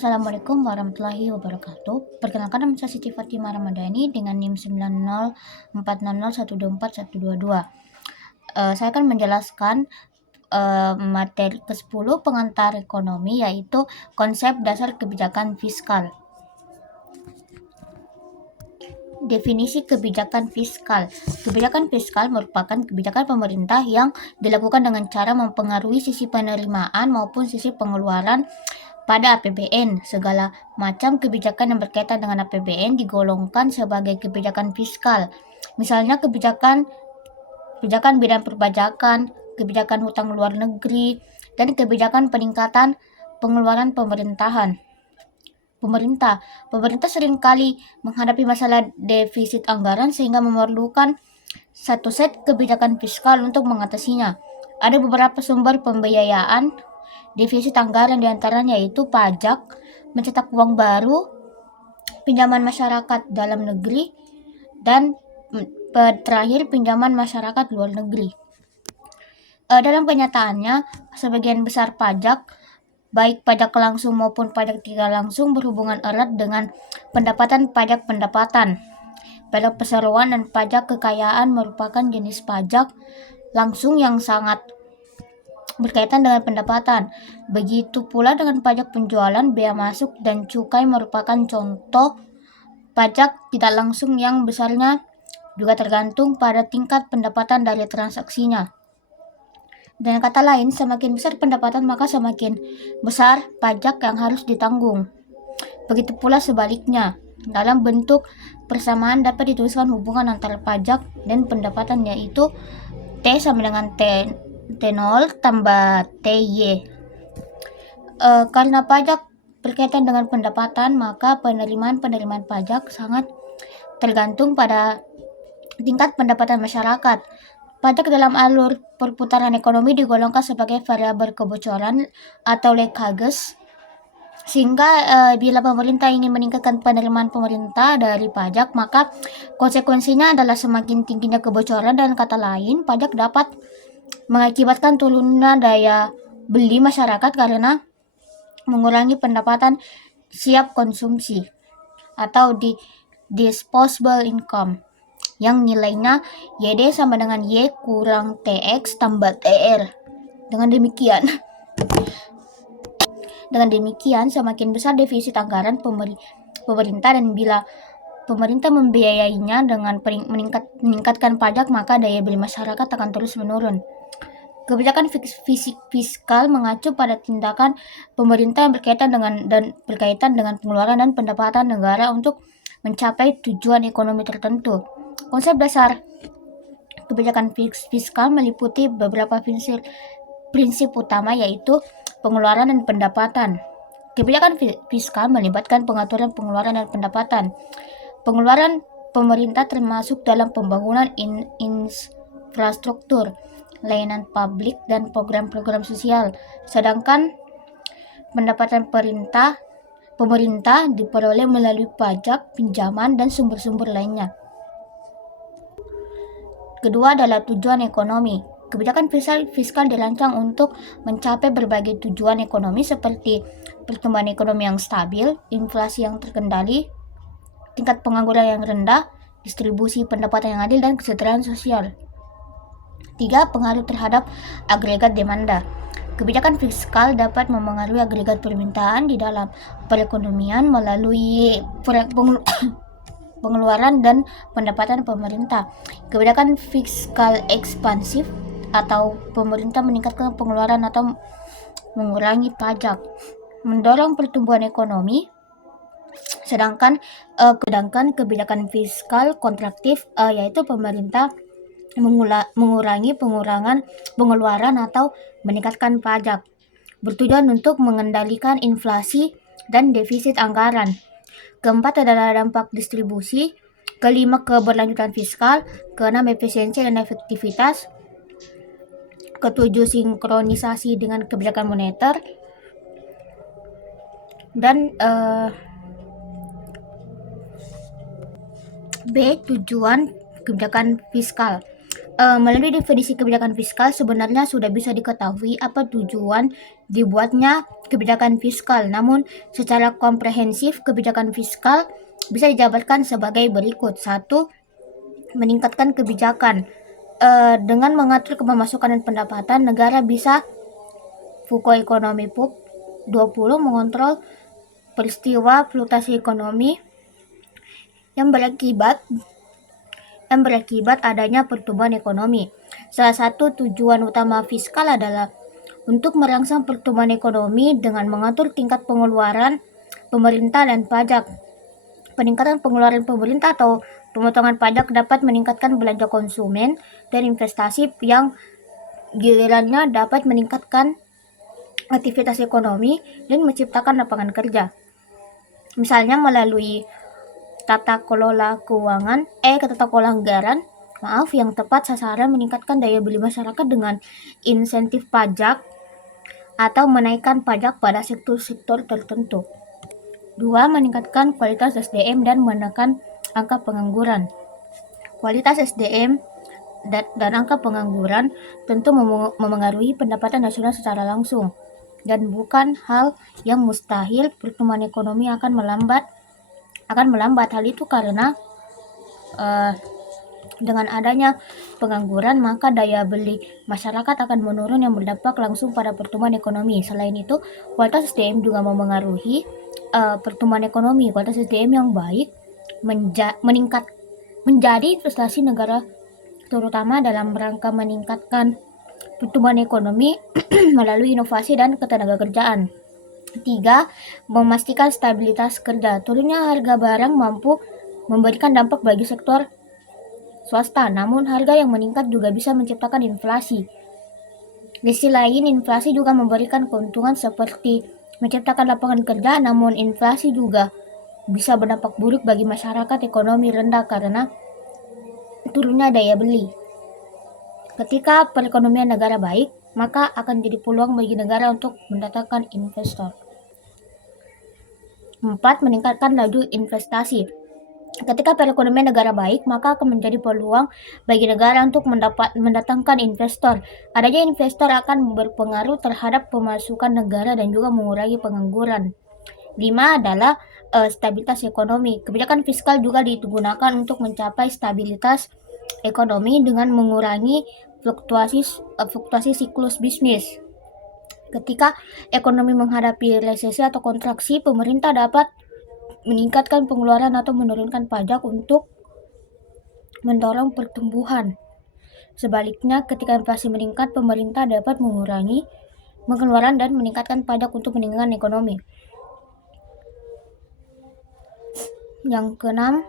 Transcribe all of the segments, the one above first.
Assalamualaikum warahmatullahi wabarakatuh. Perkenalkan, nama saya Siti Fatimah Ramadhani dengan NIM 904012412422. Saya akan menjelaskan materi ke-10 pengantar ekonomi, yaitu konsep dasar kebijakan fiskal. Definisi kebijakan fiskal. Kebijakan fiskal merupakan kebijakan pemerintah yang dilakukan dengan cara mempengaruhi sisi penerimaan maupun sisi pengeluaran pada APBN. Segala macam kebijakan yang berkaitan dengan APBN digolongkan sebagai kebijakan fiskal. Misalnya kebijakan bidang perpajakan, kebijakan hutang luar negeri, dan kebijakan peningkatan pengeluaran Pemerintah seringkali menghadapi masalah defisit anggaran sehingga memerlukan satu set kebijakan fiskal untuk mengatasinya. Ada beberapa sumber pembiayaan defisit anggaran, diantaranya yaitu pajak, mencetak uang baru, pinjaman masyarakat dalam negeri, dan terakhir pinjaman masyarakat luar negeri. Dalam kenyataannya, sebagian besar pajak, baik pajak langsung maupun pajak tidak langsung, berhubungan erat dengan pendapatan. Pajak perseroan dan pajak kekayaan merupakan jenis pajak langsung yang sangat berkaitan dengan pendapatan. Begitu pula dengan pajak penjualan, bea masuk, dan cukai merupakan contoh pajak tidak langsung yang besarnya juga tergantung pada tingkat pendapatan dari transaksinya. Dengan kata lain, semakin besar pendapatan maka semakin besar pajak yang harus ditanggung. Begitu pula sebaliknya. Dalam bentuk persamaan dapat dituliskan hubungan antara pajak dan pendapatan, yaitu T sama dengan T0 tambah TY. Karena pajak berkaitan dengan pendapatan, maka penerimaan pajak sangat tergantung pada tingkat pendapatan masyarakat. Pajak dalam alur perputaran ekonomi digolongkan sebagai variabel kebocoran atau leakages, sehingga bila pemerintah ingin meningkatkan penerimaan pemerintah dari pajak, maka konsekuensinya adalah semakin tingginya kebocoran. Dan kata lain, pajak dapat mengakibatkan turunnya daya beli masyarakat karena mengurangi pendapatan siap konsumsi atau disposable income, yang nilainya YD sama dengan Y kurang TX tambah TR. Dengan demikian, semakin besar defisit anggaran pemerintah, dan bila pemerintah membiayainya dengan meningkatkan pajak, maka daya beli masyarakat akan terus menurun. Kebijakan fiskal mengacu pada tindakan pemerintah yang berkaitan dengan pengeluaran dan pendapatan negara untuk mencapai tujuan ekonomi tertentu. Konsep dasar kebijakan fiskal meliputi beberapa prinsip utama, yaitu pengeluaran dan pendapatan. Kebijakan fiskal melibatkan pengaturan pengeluaran dan pendapatan. Pengeluaran pemerintah termasuk dalam pembangunan infrastruktur, layanan publik, dan program-program sosial. Sedangkan pendapatan pemerintah diperoleh melalui pajak, pinjaman, dan sumber-sumber lainnya. Kedua adalah tujuan ekonomi. Kebijakan fiskal dirancang untuk mencapai berbagai tujuan ekonomi seperti pertumbuhan ekonomi yang stabil, inflasi yang terkendali, tingkat pengangguran yang rendah, distribusi pendapatan yang adil, dan kesejahteraan sosial. 3. Pengaruh terhadap agregat demanda. Kebijakan fiskal dapat memengaruhi agregat permintaan di dalam perekonomian melalui pengeluaran dan pendapatan pemerintah. Kebijakan fiskal ekspansif atau pemerintah meningkatkan pengeluaran atau mengurangi pajak, mendorong pertumbuhan ekonomi. Sedangkan kebijakan fiskal kontraktif yaitu pemerintah mengurangi pengeluaran atau meningkatkan pajak, bertujuan untuk mengendalikan inflasi dan defisit anggaran. Keempat adalah dampak distribusi. Kelima, keberlanjutan fiskal. Keenam, efisiensi dan efektivitas. Ketujuh, sinkronisasi dengan kebijakan moneter. Dan B, tujuan kebijakan fiskal. Melalui definisi kebijakan fiskal sebenarnya sudah bisa diketahui apa tujuan dibuatnya kebijakan fiskal. Namun secara komprehensif kebijakan fiskal bisa dijabarkan sebagai berikut. 1. Meningkatkan kebijakan. Dengan mengatur pemasukan dan pendapatan, negara bisa Foucault Economy Book 20 mengontrol peristiwa fluktuasi ekonomi yang berakibat adanya pertumbuhan ekonomi. Salah satu tujuan utama fiskal adalah untuk merangsang pertumbuhan ekonomi dengan mengatur tingkat pengeluaran pemerintah dan pajak. Peningkatan pengeluaran pemerintah atau pemotongan pajak dapat meningkatkan belanja konsumen dan investasi yang gilirannya dapat meningkatkan aktivitas ekonomi dan menciptakan lapangan kerja. Misalnya melalui tata kelola anggaran yang tepat sasaran meningkatkan daya beli masyarakat dengan insentif pajak atau menaikkan pajak pada sektor-sektor tertentu. 2. Meningkatkan kualitas SDM dan menekan angka pengangguran. Kualitas SDM dan angka pengangguran tentu memengaruhi pendapatan nasional secara langsung, dan bukan hal yang mustahil pertumbuhan ekonomi akan melambat. Hal itu karena dengan adanya pengangguran, maka daya beli masyarakat akan menurun yang berdampak langsung pada pertumbuhan ekonomi. Selain itu, kualitas SDM juga memengaruhi pertumbuhan ekonomi. Kualitas SDM yang baik menjadi investasi negara, terutama dalam rangka meningkatkan pertumbuhan ekonomi melalui inovasi dan ketenagakerjaan. 3. Memastikan stabilitas kerja. Turunnya harga barang mampu memberikan dampak bagi sektor swasta, namun harga yang meningkat juga bisa menciptakan inflasi. Di sisi lain, inflasi juga memberikan keuntungan seperti menciptakan lapangan kerja, namun inflasi juga bisa berdampak buruk bagi masyarakat ekonomi rendah karena turunnya daya beli. Ketika perekonomian negara baik, maka akan jadi peluang bagi negara untuk mendatangkan investor. 4. Meningkatkan laju investasi. Ketika perekonomian negara baik, maka akan menjadi peluang bagi negara untuk mendatangkan investor. Adanya investor akan berpengaruh terhadap pemasukan negara dan juga mengurangi pengangguran. 5 adalah stabilitas ekonomi. Kebijakan fiskal juga digunakan untuk mencapai stabilitas ekonomi dengan mengurangi fluktuasi siklus bisnis. Ketika ekonomi menghadapi resesi atau kontraksi, pemerintah dapat meningkatkan pengeluaran atau menurunkan pajak untuk mendorong pertumbuhan. Sebaliknya, ketika inflasi meningkat, pemerintah dapat mengurangi pengeluaran dan meningkatkan pajak untuk meningkatkan ekonomi. Yang keenam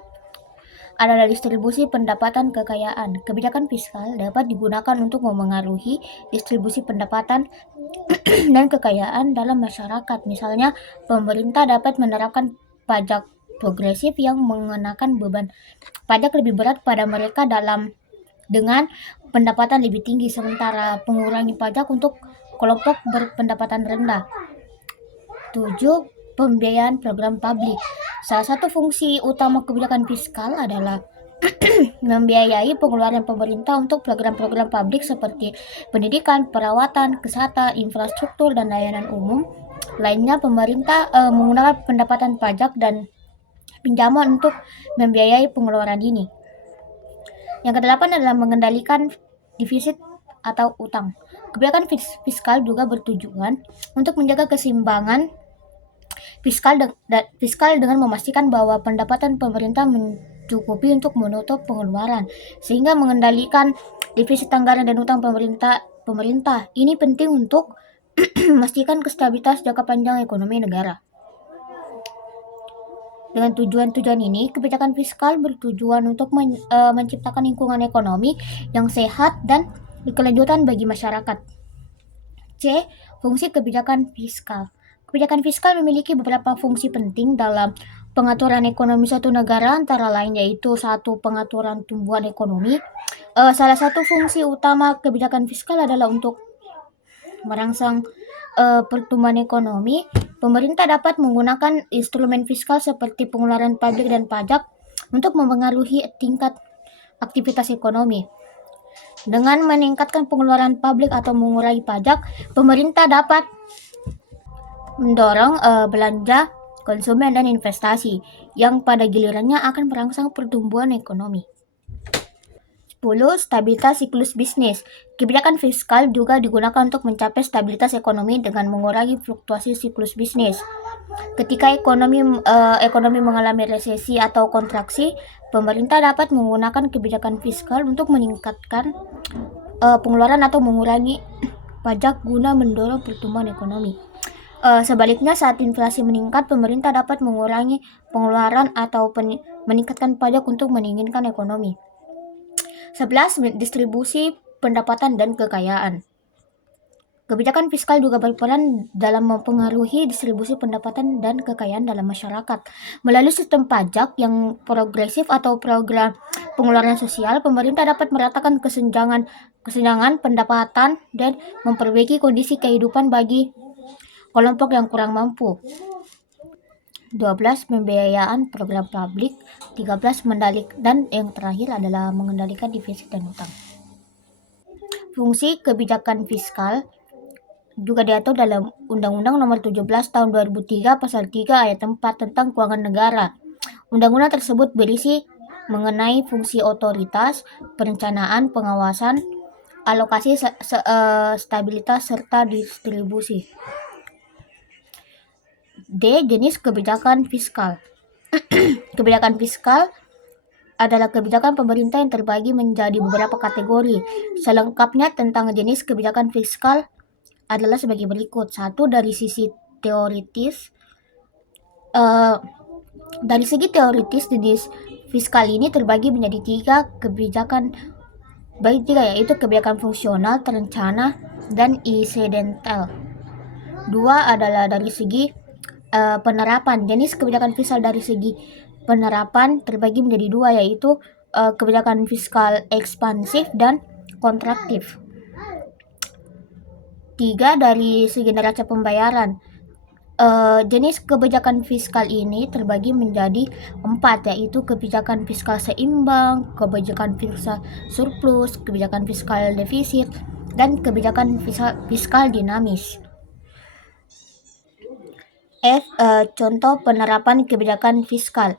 adalah distribusi pendapatan kekayaan. Kebijakan fiskal dapat digunakan untuk memengaruhi distribusi pendapatan dan kekayaan dalam masyarakat. Misalnya, pemerintah dapat menerapkan pajak progresif yang mengenakan beban pajak lebih berat pada mereka dengan pendapatan lebih tinggi, sementara mengurangi pajak untuk kelompok berpendapatan rendah. 7. Pembiayaan program publik. Salah satu fungsi utama kebijakan fiskal adalah membiayai pengeluaran pemerintah untuk program-program publik seperti pendidikan, perawatan, kesehatan, infrastruktur, dan layanan umum lainnya. Pemerintah menggunakan pendapatan pajak dan pinjaman untuk membiayai pengeluaran ini. Yang kedelapan adalah mengendalikan defisit atau utang. Kebijakan fiskal juga bertujuan untuk menjaga keseimbangan fiskal dengan memastikan bahwa pendapatan pemerintah mencukupi untuk menutup pengeluaran, sehingga mengendalikan defisit anggaran dan utang pemerintah. Ini penting untuk memastikan stabilitas jangka panjang ekonomi negara. Dengan tujuan-tujuan ini, kebijakan fiskal bertujuan untuk menciptakan lingkungan ekonomi yang sehat dan berkelanjutan bagi masyarakat. C. Fungsi kebijakan fiskal. Kebijakan fiskal memiliki beberapa fungsi penting dalam pengaturan ekonomi suatu negara, antara lain yaitu 1. Pengaturan tumbuhan ekonomi. Salah satu fungsi utama kebijakan fiskal adalah untuk merangsang pertumbuhan ekonomi. Pemerintah dapat menggunakan instrumen fiskal seperti pengeluaran pabrik dan pajak untuk memengaruhi tingkat aktivitas ekonomi. Dengan meningkatkan pengeluaran publik atau mengurangi pajak, pemerintah dapat mendorong belanja konsumen dan investasi yang pada gilirannya akan merangsang pertumbuhan ekonomi. 10. Stabilitas siklus bisnis. Kebijakan fiskal juga digunakan untuk mencapai stabilitas ekonomi dengan mengurangi fluktuasi siklus bisnis. Ketika ekonomi mengalami resesi atau kontraksi, pemerintah dapat menggunakan kebijakan fiskal untuk meningkatkan pengeluaran atau mengurangi pajak guna mendorong pertumbuhan ekonomi. Sebaliknya, saat inflasi meningkat, pemerintah dapat mengurangi pengeluaran atau meningkatkan pajak untuk meninggikan ekonomi. 11. Distribusi pendapatan dan kekayaan. Kebijakan fiskal juga berperan dalam mempengaruhi distribusi pendapatan dan kekayaan dalam masyarakat. Melalui sistem pajak yang progresif atau program pengeluaran sosial, pemerintah dapat meratakan kesenjangan pendapatan dan memperbaiki kondisi kehidupan bagi kelompok yang kurang mampu. 12. Pembiayaan program publik. 13. Dan yang terakhir adalah mengendalikan defisit dan hutang. Fungsi kebijakan fiskal juga diatur dalam Undang-Undang Nomor 17 Tahun 2003 Pasal 3 Ayat 4 tentang Keuangan Negara. Undang-undang tersebut berisi mengenai fungsi otoritas, perencanaan, pengawasan, alokasi, stabilitas, serta distribusi. D. Jenis kebijakan fiskal. Kebijakan fiskal adalah kebijakan pemerintah yang terbagi menjadi beberapa kategori. Selengkapnya tentang jenis kebijakan fiskal adalah sebagai berikut. 1. Dari sisi teoritis. Dari segi teoritis, jenis fiskal ini terbagi menjadi 3 kebijakan, yaitu kebijakan fungsional, terencana, dan insidental. 2 adalah dari segi penerapan. Jenis kebijakan fiskal dari segi penerapan terbagi menjadi 2, yaitu kebijakan fiskal ekspansif dan kontraktif. 3. Dari segi neraca pembayaran. Jenis kebijakan fiskal ini terbagi menjadi 4, yaitu kebijakan fiskal seimbang, kebijakan fiskal surplus, kebijakan fiskal defisit, dan kebijakan fiskal dinamis. F. Contoh penerapan kebijakan fiskal.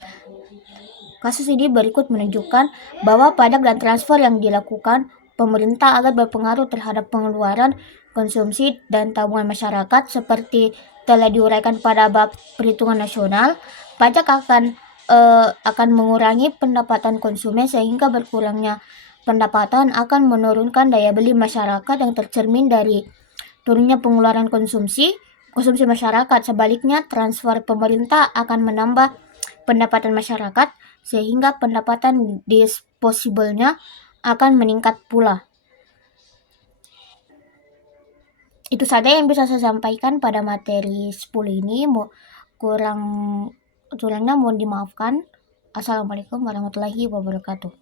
Kasus ini berikut menunjukkan bahwa pajak dan transfer yang dilakukan pemerintah agar berpengaruh terhadap pengeluaran, konsumsi, dan tabungan masyarakat seperti telah diuraikan pada bab perhitungan nasional. Pajak akan mengurangi pendapatan konsumen sehingga berkurangnya pendapatan akan menurunkan daya beli masyarakat yang tercermin dari turunnya pengeluaran konsumsi masyarakat. Sebaliknya, transfer pemerintah akan menambah pendapatan masyarakat sehingga pendapatan disposable-nya akan meningkat pula. Itu saja yang bisa saya sampaikan pada materi 10 ini. Kurangnya mohon dimaafkan. Assalamualaikum warahmatullahi wabarakatuh.